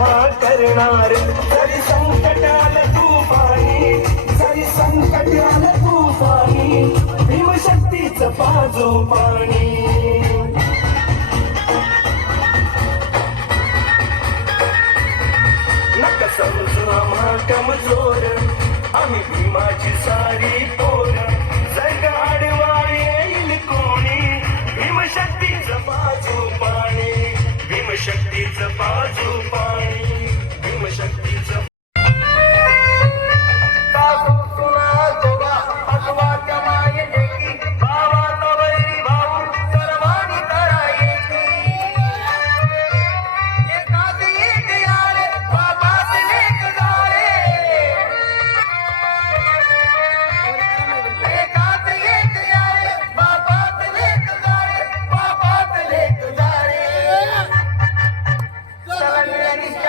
क्षमा करणार. जरी संकट आलं पाणी जरी संकट आलं पाणी भीमशक्तीचं बाजू पाणी. नका समजू आम्हा कमजोर आम्ही भीमाची सारी पोर. जग आडवा येईल कोणी भीमशक्तीचं बाजू पाणी भीमशक्तीचं बाजू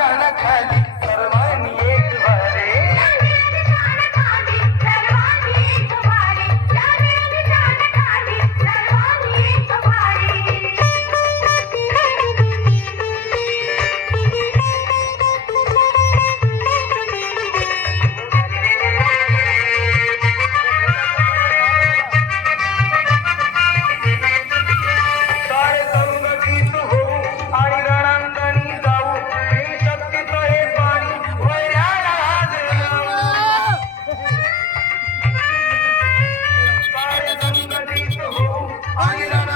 प्राण खाली सर्व i Bring it on.